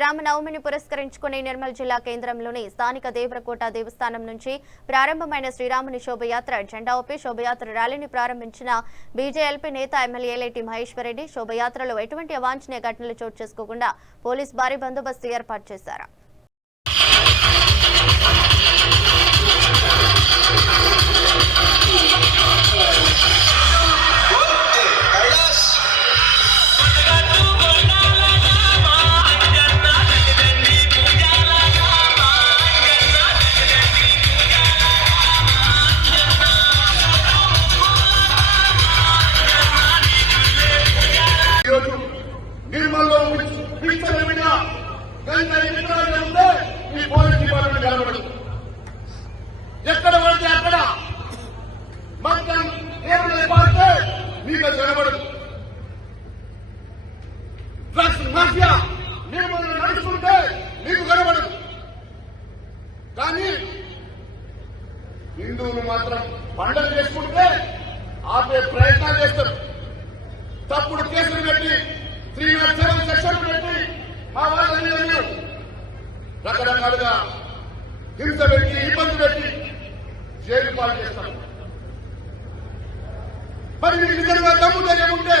శ్రీరామనవమిని పురస్కరించుకుని నిర్మల్ జిల్లా కేంద్రంలోని స్థానిక దేవరకోట దేవస్థానం నుంచి ప్రారంభమైన శ్రీరాముని శోభయాత్ర జెండా ఊపి శోభయాత్ర ర్యాలీని ప్రారంభించిన బీజేఎల్పీ నేత ఎమ్మెల్యే ఏలేటి మహేశ్వర్ రెడ్డి శోభయాత్రలో ఎటువంటి అవాంఛనీయ ఘటనలు చోటు చేసుకోకుండా పోలీస్ భారీ బందోబస్తు ఏర్పాటు చేశారు. ఎక్కడ పడితే అక్కడ మొత్తం ఏమైనా పడితే మీకు కనబడదు. డ్రగ్స్ మాఫియా నిర్మూలన నడుస్తుంటే మీకు కనబడదు. కానీ హిందువులు మాత్రం పండుగ చేసుకుంటే ఆపే ప్రయత్నాలు చేస్తారు. తప్పుడు కేసులు పెట్టి 307 సెక్షన్ పెట్టి మా వాళ్ళని రకరకాలుగా హింస పెట్టి ఇబ్బంది పెట్టి జైలు పాలు చేస్తాం. మరి మీకు నిజంగా దమ్ము ధైర్యం ఉంటే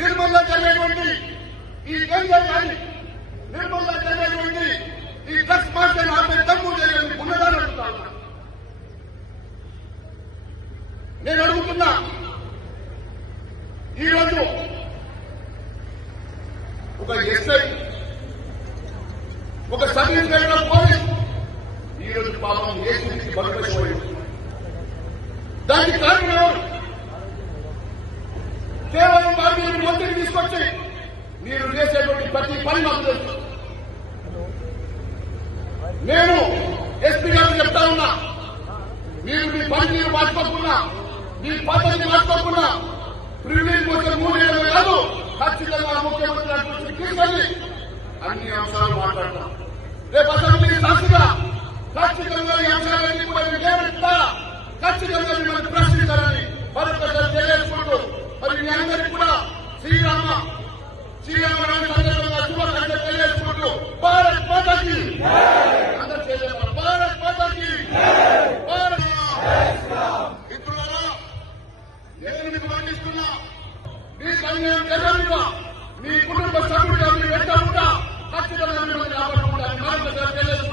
నిర్మల్లో జరిగేటువంటి ఈ గంజా కానీ నిర్మల్లో జరిగేటువంటి ఈ డ్రగ్స్ మాఫియాను ఆపే దమ్ము ధైర్యం ఉన్నదని అడుగుతాను. నేను అడుగుతున్నా, ఈరోజు ఒక ఎస్ఐ, ఒక సబ్ ఇన్స్పెక్టర్ పోలీస్ ఈరోజు పాపం ఏసీకి బలపడిపోయింది. దానికి కారణం ఎవరు? కేవలం మీరు ఒత్తిడి తీసుకొచ్చి మీరు చేసేటువంటి ప్రతి పని మాకు తెలుసు. నేను ఎస్పీ గారు చెప్తా ఉన్నా, మీరు మీ పనితీరు మార్చుకోకుండా, మీ పద్ధతిని మార్చుకోకుండా ప్రివిలేజ్ కోసం 3 ఏళ్ళు కాదు, ఖచ్చితంగా ముఖ్యమంత్రి అభివృద్ధి తీసుకొని అన్ని అంశాలు మాట్లాడతాం. రేపు అసలు మీరు సాక్షిగా ఖచ్చితంగా ఈ అంశాలన్నీ కూడా ఖచ్చితంగా మిమ్మల్ని ప్రశ్నించాలని